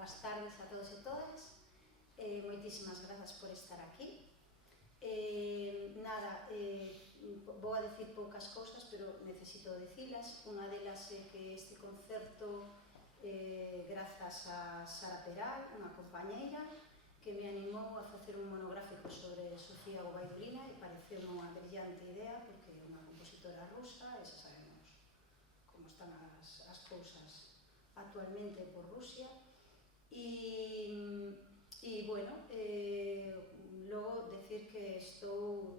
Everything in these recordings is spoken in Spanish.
boas tardes a todos e todas. Moitísimas grazas por estar aquí. Vou a decir poucas cousas, pero necesito dicilas. Unha delas é que este concerto, grazas a Sara Peral, unha compañeira, que me animou a facer un monográfico sobre Sofía Gubaidulina e pareceu unha brillante idea, porque é unha compositora rusa e xa sabemos como están as cousas actualmente por Rusia. E bueno, logo decir que estou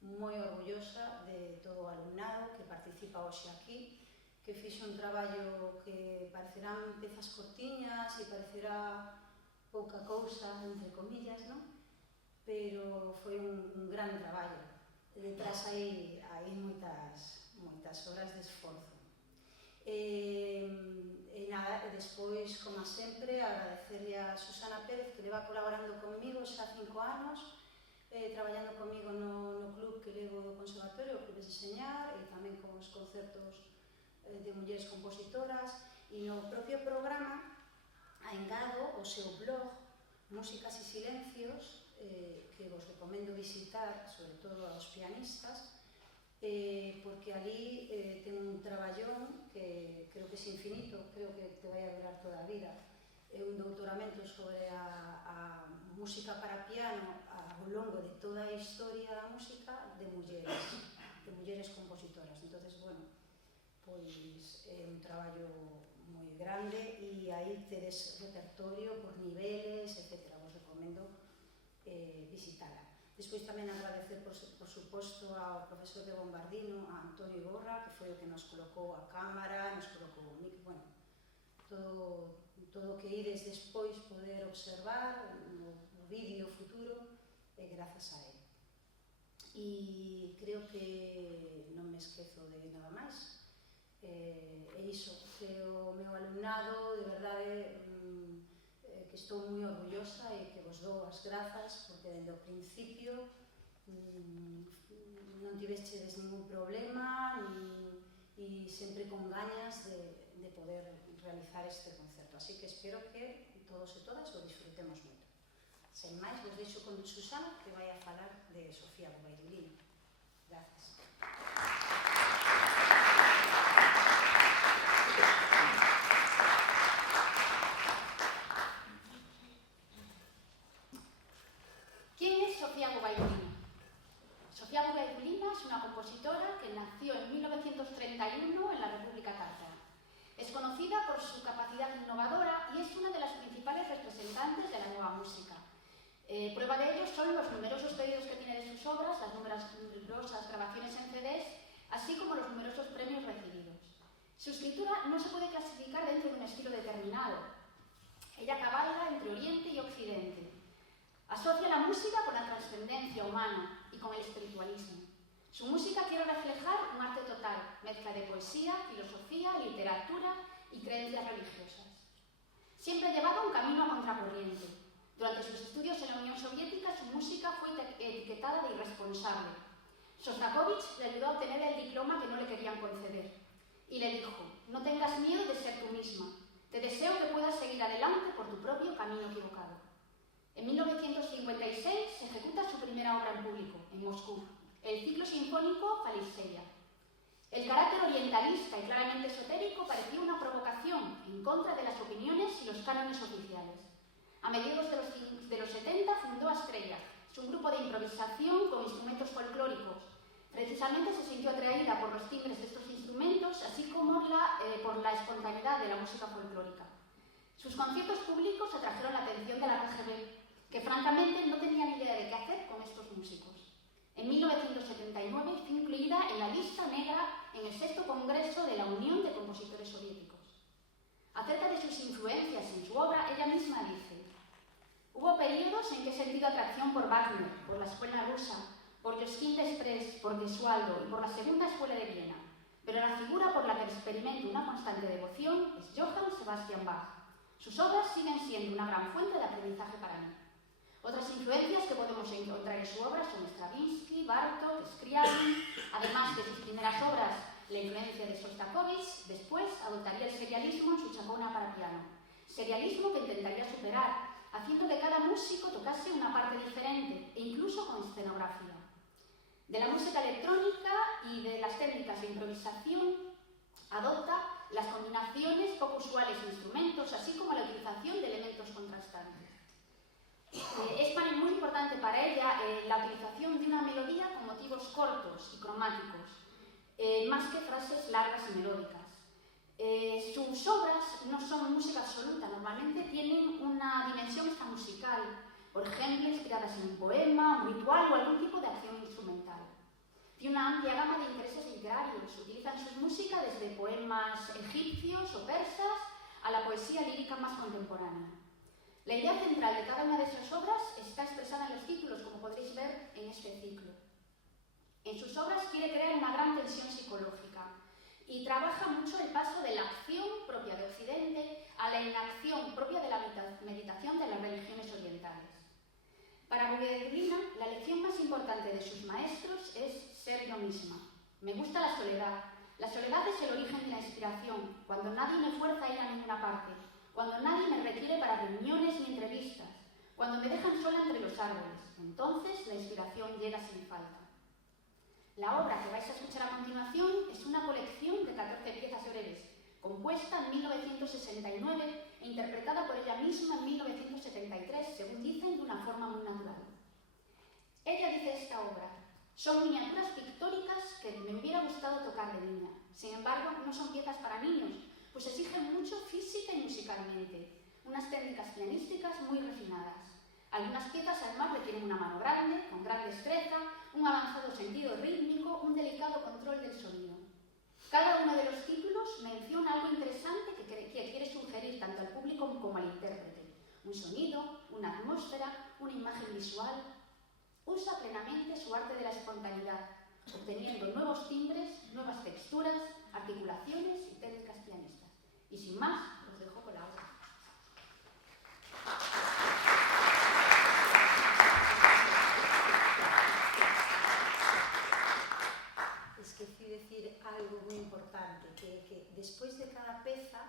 moi orgullosa de todo o alumnado que participa hoxe aquí, que fixo un traballo que parecerán pezas cortiñas e parecerá pouca cousa, entre comillas, non? Pero foi un gran traballo. Detrás hai moitas horas de esforzo. Despois, como sempre, agradecerle a Susana Pérez, que leva colaborando comigo xa 5 anos, traballando comigo no club que levo do Conservatorio, o Club de Señar, e tamén con os concertos de mulleres compositoras, e no propio programa engado o seu blog Músicas e Silencios, que vos recomendo visitar, sobre todo aos pianistas, porque ali ten un traballón que creo que é infinito, creo que te vai a durar toda a vida. É un doutoramento sobre a música para piano ao longo de toda a historia da música de mulleres compositoras. Entonces, bueno, pois é un traballo moi grande e aí tedes repertorio por niveles, etc. Vos recomendo visitala. Despois tamén agradecer, por suposto, ao profesor de Bombardino, a Antonio Iborra, que foi o que nos colocou a cámara, nos colocou o mic, bueno, todo o que ides despois poder observar no vídeo futuro é grazas a él. E creo que non me esquezo de nada máis. É iso, que o meu alumnado, de verdade, que estou moi orgullosa e que vos dou as grazas, porque dende o principio non tivestes ningún problema e sempre con gañas de poder realizar este concerto. Así que espero que todos e todas o disfrutemos moito. Sen máis, vos deixo con Susana, que vai a falar de Sofía Gubaidulina. Gracias. ¿Quién es Sofía Gubaidulina? Sofía Gubaidulina es una compositora que nació en 1931 en la República Tártara. Es conocida por su capacidad innovadora y es una de las principales representantes de la nueva música. Prueba de ello son los numerosos pedidos que tiene de sus obras, las numerosas grabaciones en CDs, así como los numerosos premios recibidos. Su escritura no se puede clasificar dentro de un estilo determinado. Ella cabalga entre Oriente y Occidente. Asocia la música con la trascendencia humana y con el espiritualismo. Su música quiere reflejar un arte total, mezcla de poesía, filosofía, literatura y creencias religiosas. Siempre ha llevado un camino a contracorriente. Durante sus estudios en la Unión Soviética, su música fue etiquetada de irresponsable. Shostakovich le ayudó a obtener el diploma que no le querían conceder. Y le dijo: no tengas miedo de ser tú misma. Te deseo que puedas seguir adelante por tu propio camino equivocado. En 1956 se ejecuta su primera obra en público, en Moscú, el ciclo sinfónico Faliseia. El carácter orientalista y claramente esotérico parecía una provocación en contra de las opiniones y los cánones oficiales. A mediados de los 70 fundó Astrella, un grupo de improvisación con instrumentos folclóricos. Precisamente se sintió atraída por los timbres de estos instrumentos, así como por la espontaneidad de la música folclórica. Sus conciertos públicos atrajeron la atención de la KGB, que francamente no tenía ni idea de qué hacer con estos músicos. En 1979 fue incluida en la lista negra en el 6º Congreso de la Unión de Compositores Soviéticos. Acerca de sus influencias en su obra, ella misma dice: hubo periodos en que he sentido atracción por Wagner, por la escuela rusa, por Josquin Desprez, por Gesualdo y por la Segunda Escuela de Viena, pero la figura por la que experimento una constante devoción es Johann Sebastian Bach. Sus obras siguen siendo una gran fuente de aprendizaje para mí. Otras influencias que podemos encontrar en su obra son Stravinsky, Bartók, Scriabin. Además de sus primeras obras, la influencia de Shostakovich, después adoptaría el serialismo en su chaconna para piano. Serialismo que intentaría superar, haciendo que cada músico tocase una parte diferente e incluso con escenografía. De la música electrónica y de las técnicas de improvisación adopta las combinaciones poco usuales de instrumentos, así como la utilización de elementos contrastantes. Es muy importante para ella la utilización de una melodía con motivos cortos y cromáticos, más que frases largas y melódicas. Sus obras no son música absoluta, normalmente tienen una dimensión extramusical, por ejemplo, inspiradas en un poema, un ritual o algún tipo de acción instrumental. Tiene una amplia gama de intereses literarios, utilizan sus músicas desde poemas egipcios o persas a la poesía lírica más contemporánea. La idea central de cada una de sus obras está expresada en los títulos, como podréis ver en este ciclo. En sus obras quiere crear una gran tensión psicológica y trabaja mucho el paso de la acción propia de Occidente a la inacción propia de la meditación de las religiones orientales. Para Gubaidulina, la lección más importante de sus maestros es ser yo misma. Me gusta la soledad. La soledad es el origen de la inspiración, cuando nadie me fuerza a ir a ninguna parte, cuando nadie me requiere para reuniones ni entrevistas, cuando me dejan sola entre los árboles. Entonces la inspiración llega sin falta. La obra que vais a escuchar a continuación es una colección de 14 piezas breves, compuesta en 1969 e interpretada por ella misma en 1973, según dicen, de una forma muy natural. Ella dice esta obra: son miniaturas pictóricas que me hubiera gustado tocar de niña. Sin embargo, no son piezas para niños, pues exigen mucho física y musicalmente, unas técnicas pianísticas muy refinadas. Algunas piezas además requieren una mano grande, con gran destreza, un avanzado sentido rítmico, un delicado control del sonido. Cada uno de los títulos menciona algo interesante que quiere sugerir tanto al público como al intérprete. Un sonido, una atmósfera, una imagen visual. Usa plenamente su arte de la espontaneidad, obteniendo nuevos timbres, nuevas texturas, articulaciones y técnicas pianistas. Y sin más, os dejo con la obra. Esquecí decir algo moi importante, que despois de cada peza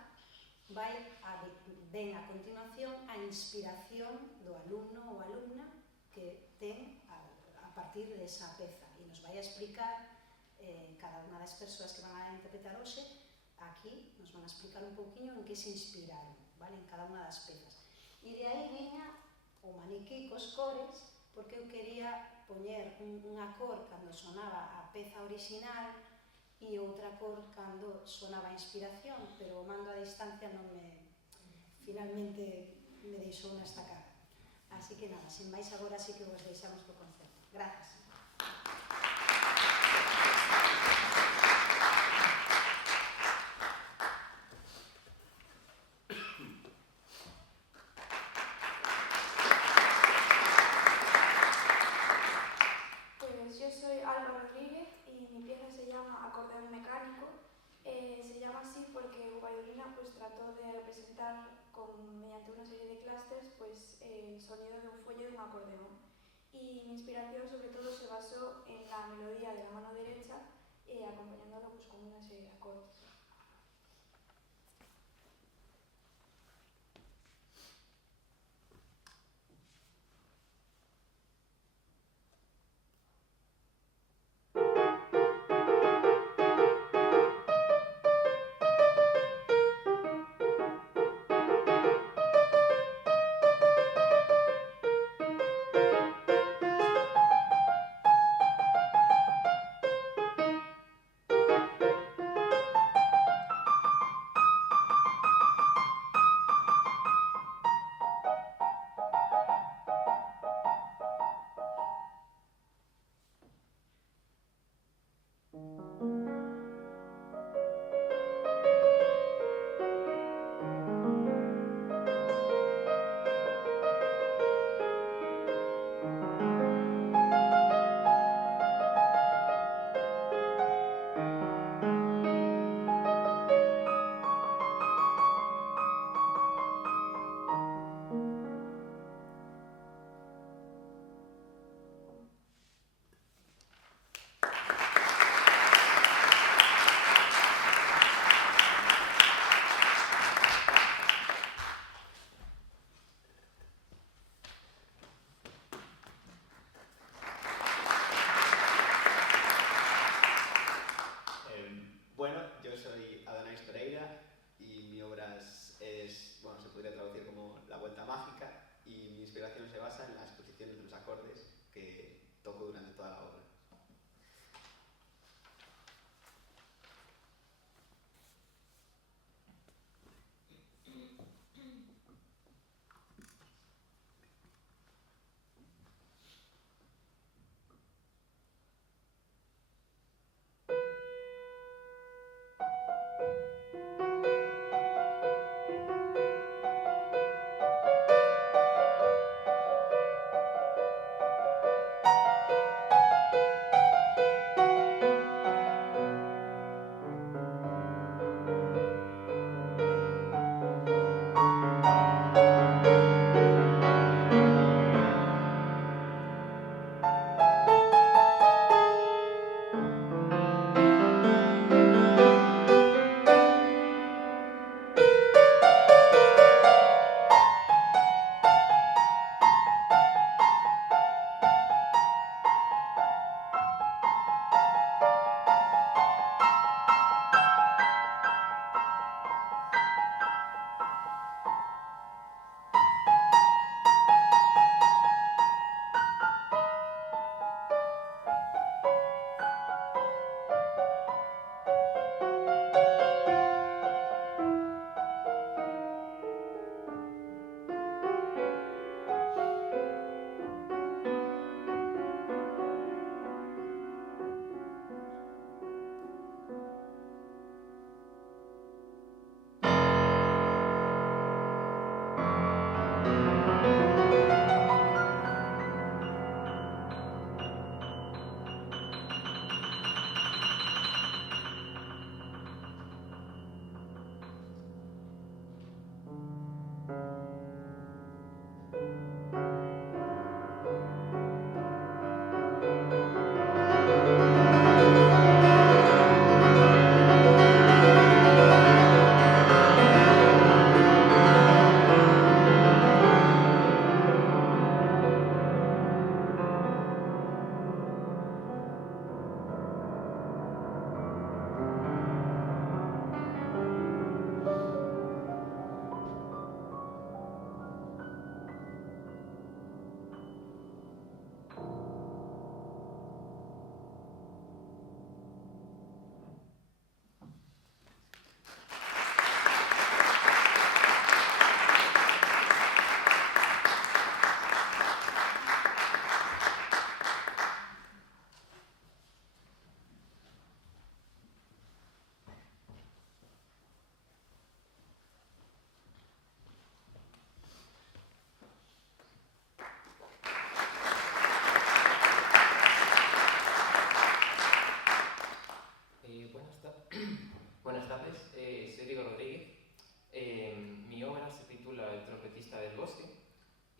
ven a continuación a inspiración do alumno ou alumna que ten a partir desa peza, e nos vai a explicar cada unha das persoas que van a interpretar hoxe. Aquí nos van a explicar un pouquiño en que se inspiraron, vale? En cada unha das pezas. E de aí viña o maniquí cos cores, porque eu quería poñer unha cor cando sonaba a peza original e outra cor cando sonaba a inspiración, pero o mando a distancia finalmente me deixou nesta cara. Así que nada, sin máis, agora sí que vos deixamos co concerto. Grazas. El sonido de un fuelle de un acordeón, y mi inspiración sobre todo se basó en la melodía de la mano derecha, acompañándolo pues con una serie de acordes.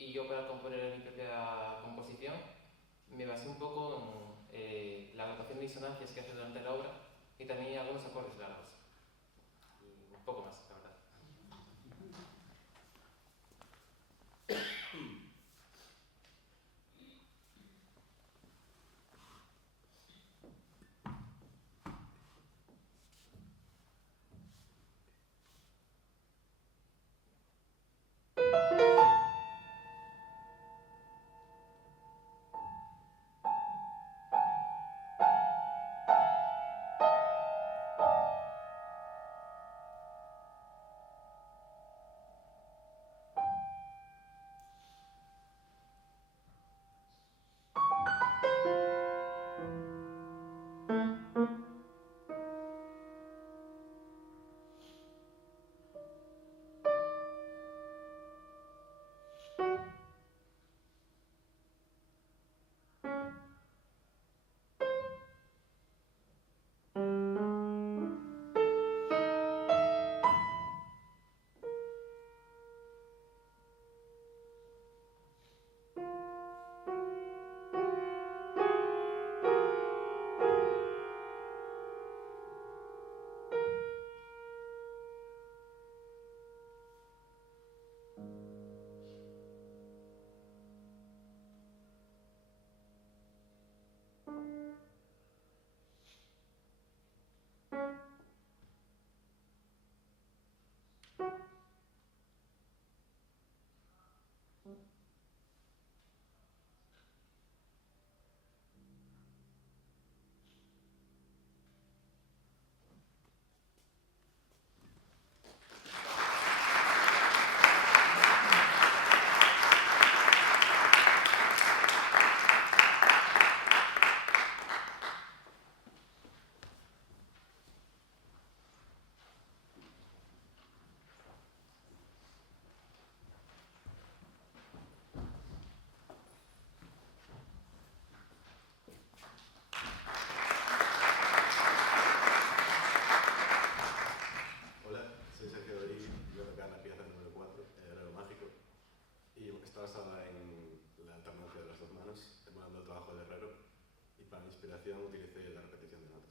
Y yo, para componer mi propia composición, me basé un poco en la notación de disonancias que hace durante la obra y también algunos acordes largos. Y un poco más, la verdad. Utilicé la repetición de notas.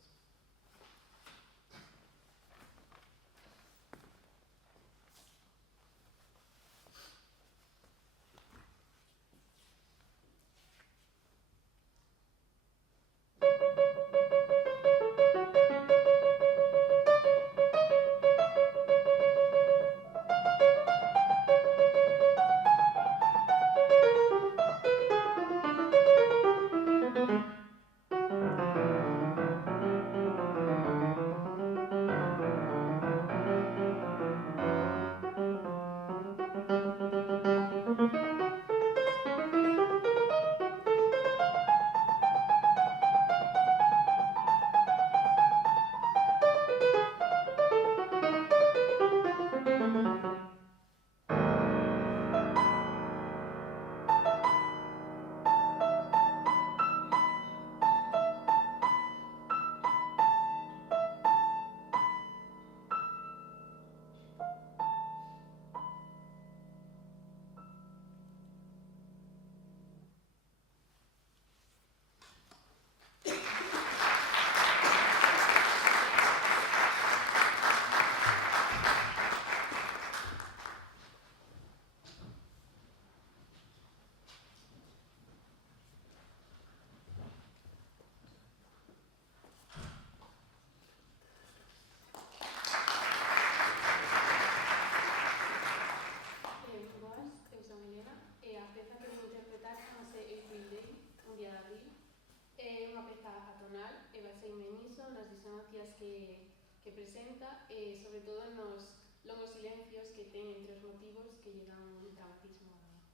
Que presenta, sobre todo en los longos silencios que ten entre os motivos que lle dan un dramatismo á peza.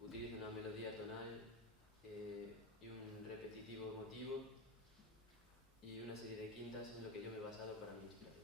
utiliza una melodía tonal y un repetitivo motivo y una serie de quintas en lo que yo me he basado para mi inspiración.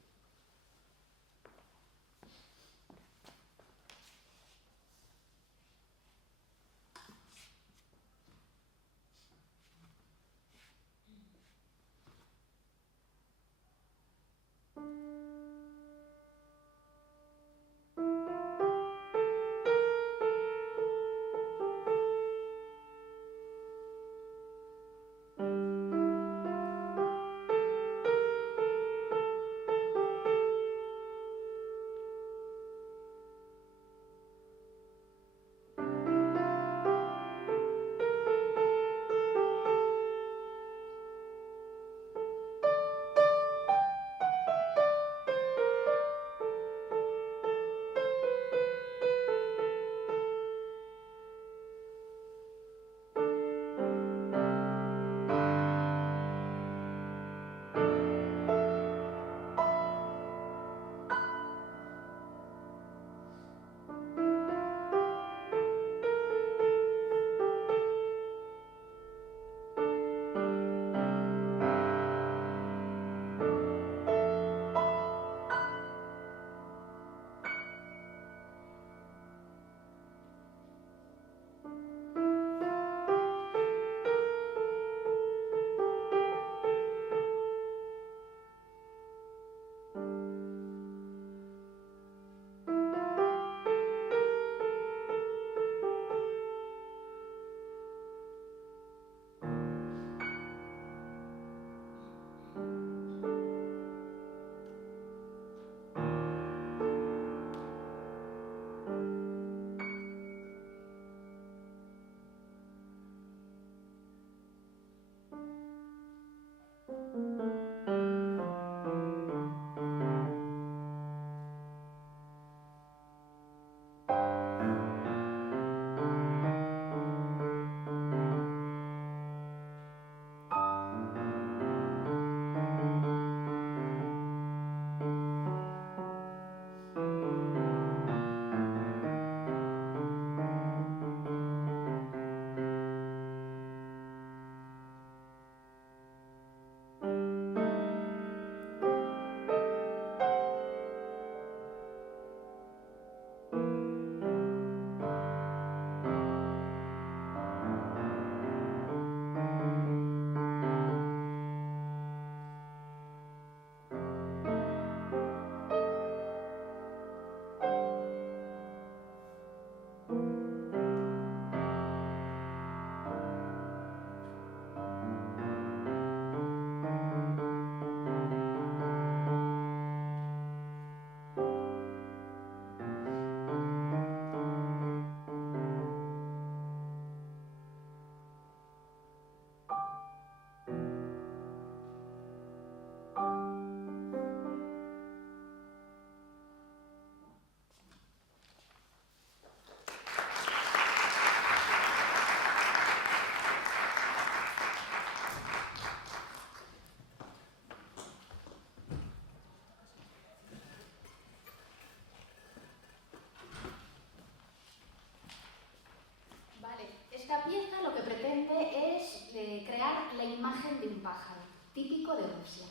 Esta pieza lo que pretende es crear la imagen de un pájaro, típico de Rusia.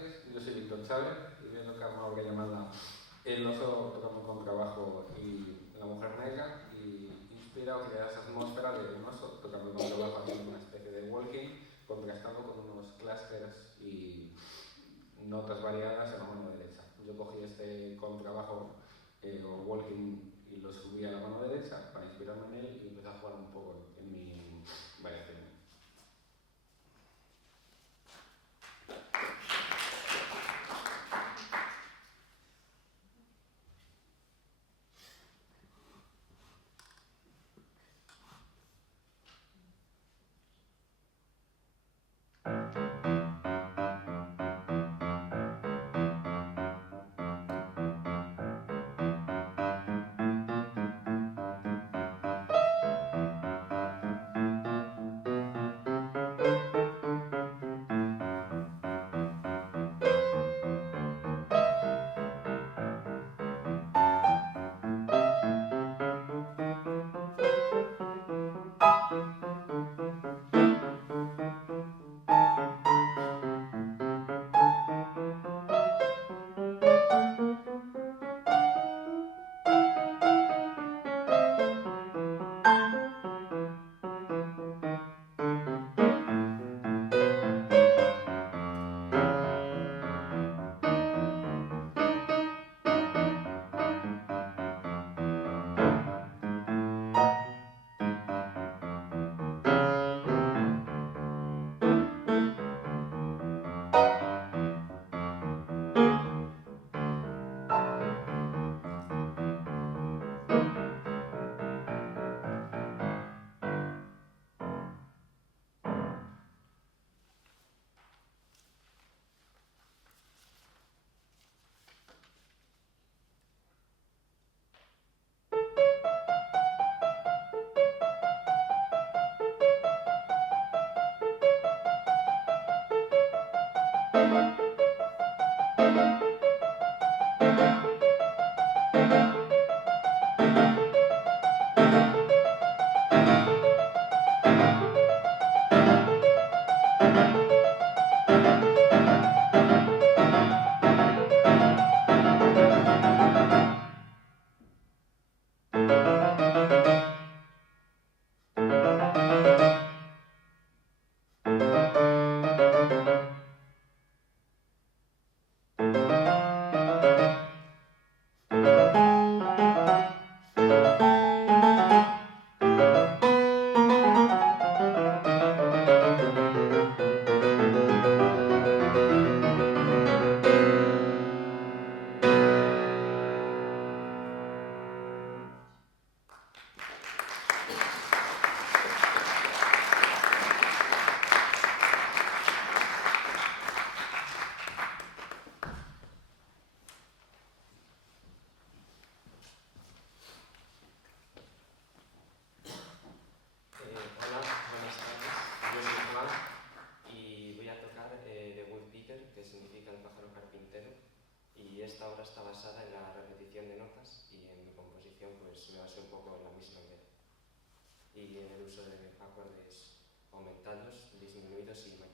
tardes. Yo soy Víctor Chávez y voy a tocar una obra llamada El oso tocando con trabajo y la mujer negra, y inspira o crea esa atmósfera de un oso tocando con trabajo, haciendo una especie de walking, contrastando con unos clusters y notas variadas en la mano derecha. Yo cogí este contrabajo o walking y lo subí a la mano derecha para inspirarme en él y empecé a jugar un poco en mi variación. Esta obra está basada en la repetición de notas y en mi composición pues me basé un poco en la misma idea y en el uso de acordes aumentados, disminuidos y mayores.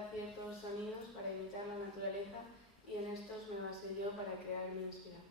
utilizar ciertos sonidos para imitar la naturaleza y en estos me basé yo para crear mi inspiración.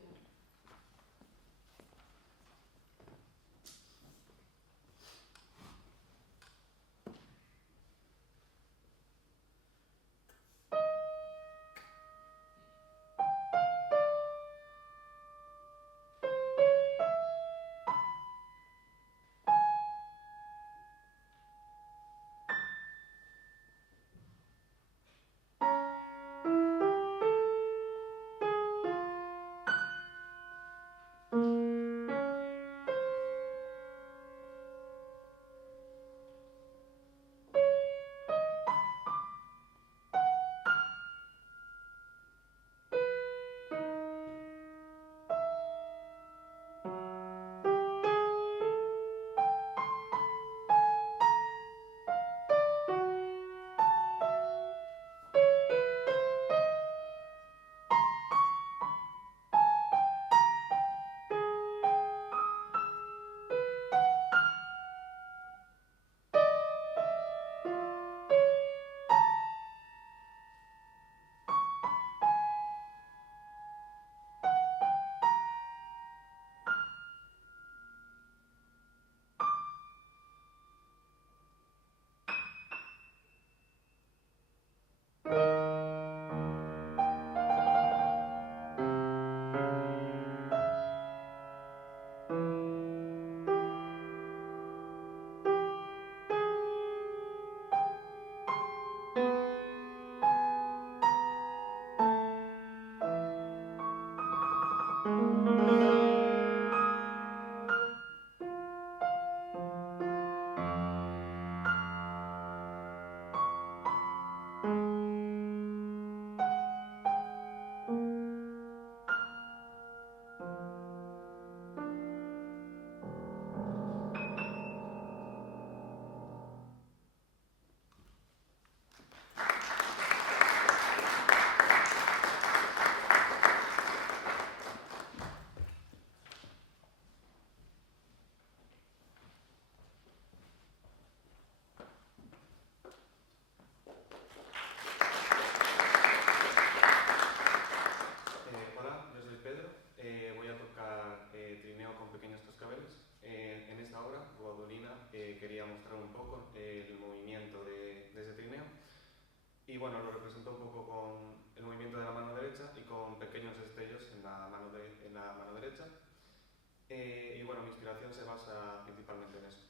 quería mostrar un poco el movimiento de ese trineo y bueno, lo represento un poco con el movimiento de la mano derecha y con pequeños destellos en la mano derecha y bueno, mi inspiración se basa principalmente en eso.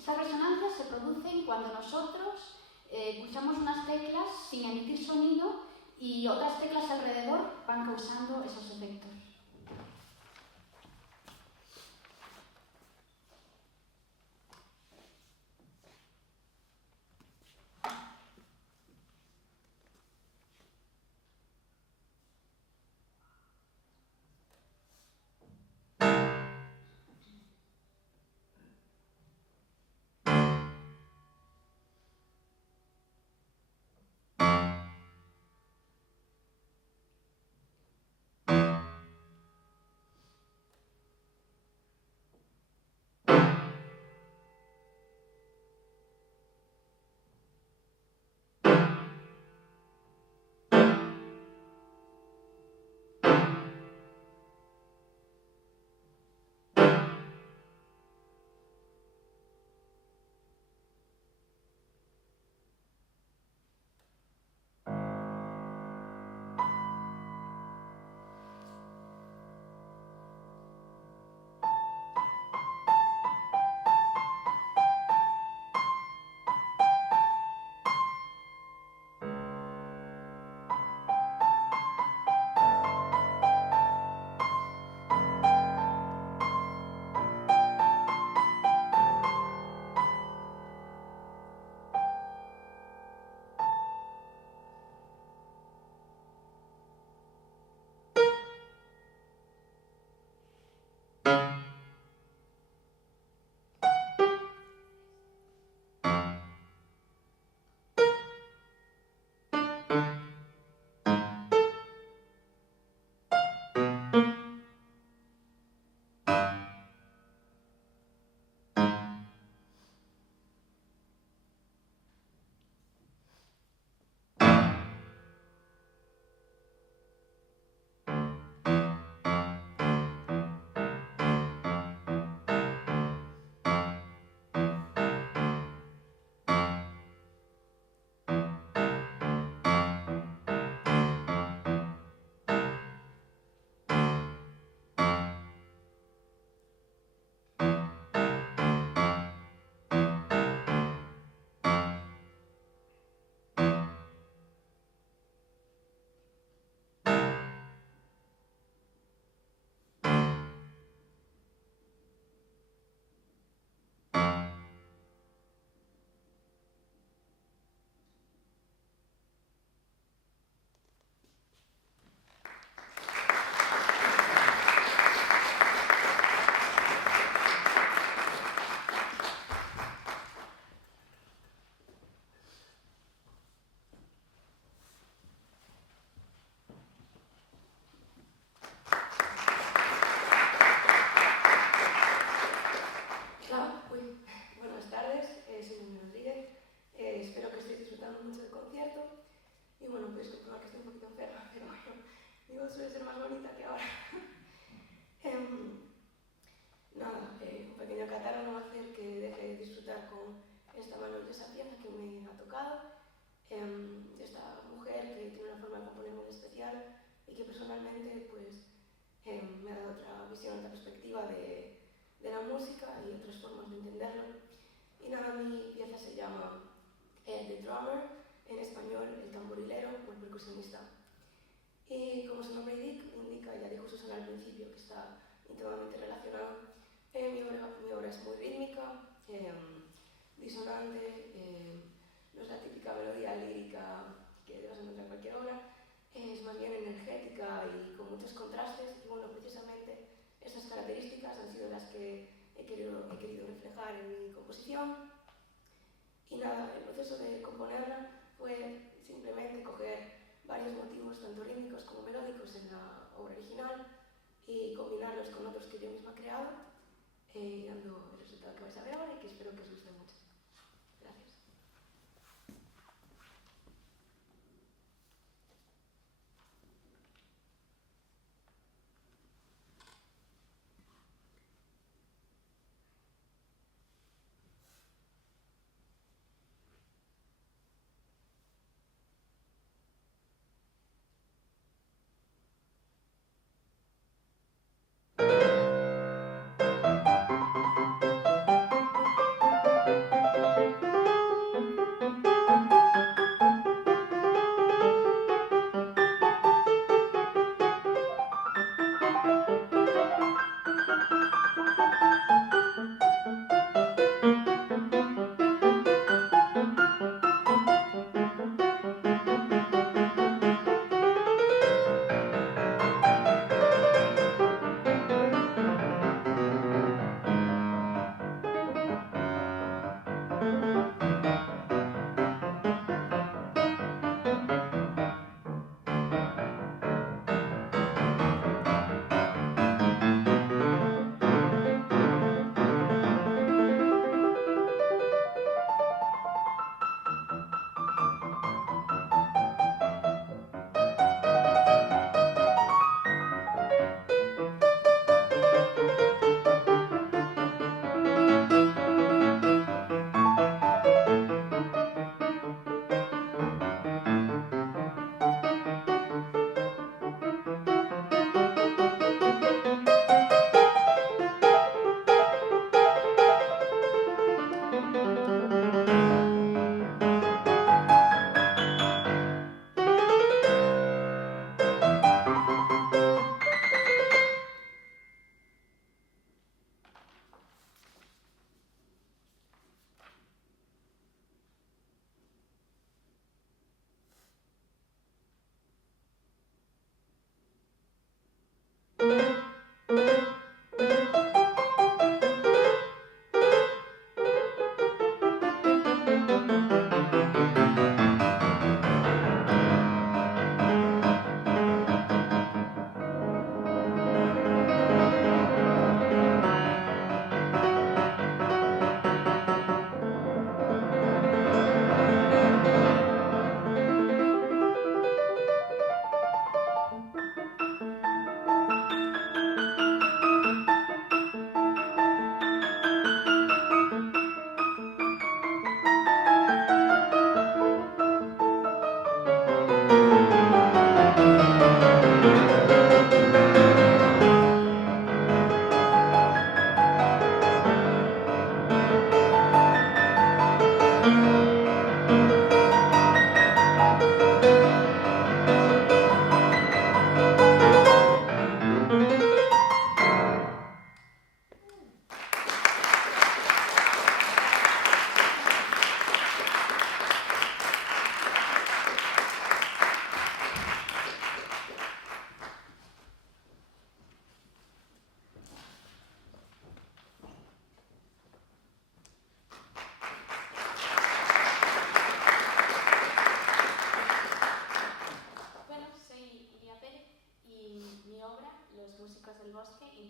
Estas resonancias se producen cuando nosotros pulsamos unas teclas sin emitir sonido y otras teclas alrededor van causando esos efectos.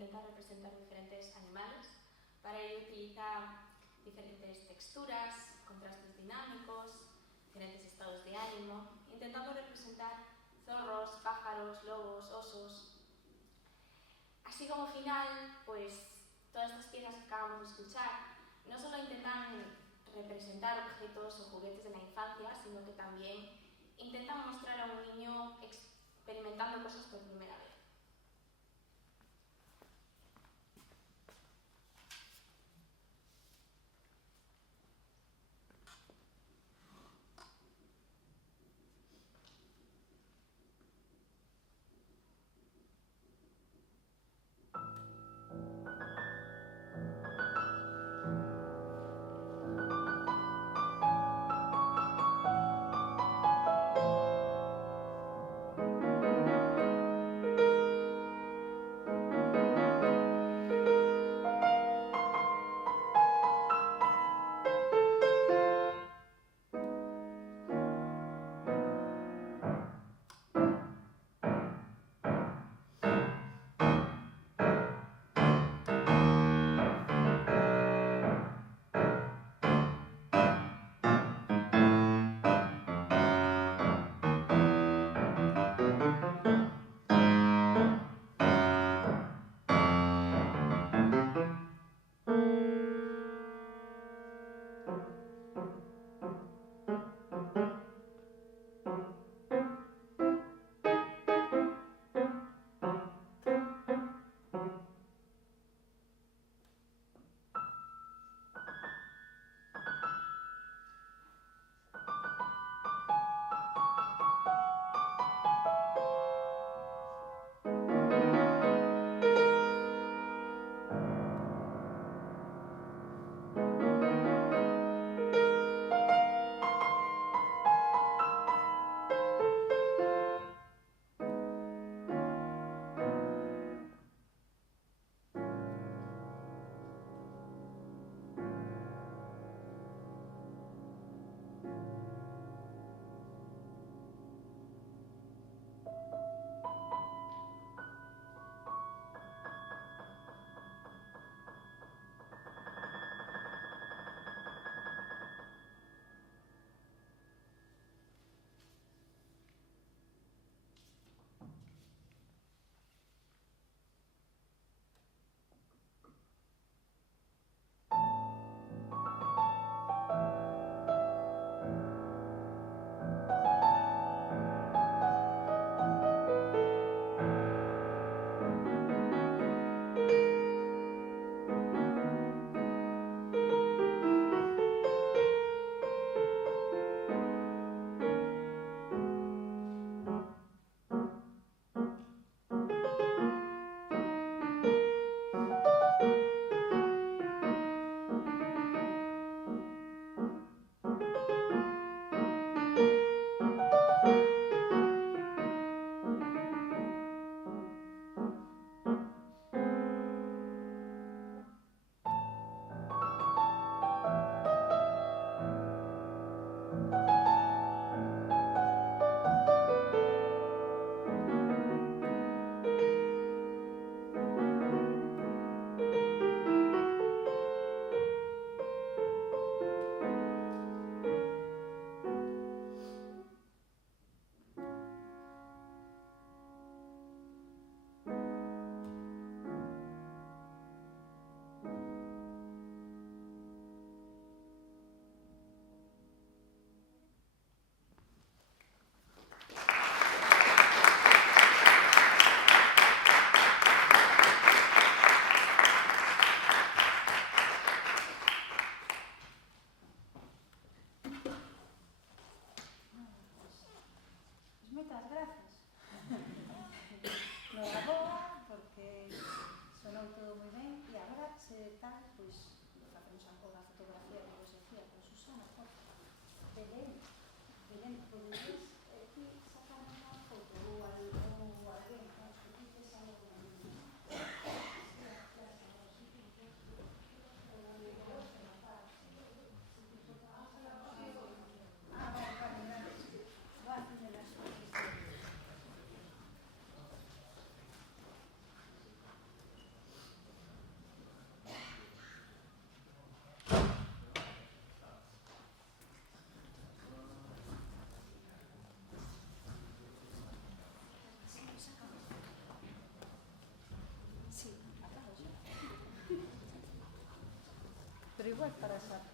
intenta representar diferentes animales. Para ello utiliza diferentes texturas, contrastes dinámicos, diferentes estados de ánimo, intentando representar zorros, pájaros, lobos, osos. Así como final, pues todas estas piezas que acabamos de escuchar no solo intentan representar objetos o juguetes de la infancia, sino que también intentan mostrar a un niño experimentando cosas por primera vez. as grazas. Noraboa, porque sonou todo moi ben, e agora, se tal, pois, facemos a fotografía que vos decía con Susana, por favor. Belén, podedes aquí sacar unha foto ou alguén, que dices algo de mí. Pero igual para salir.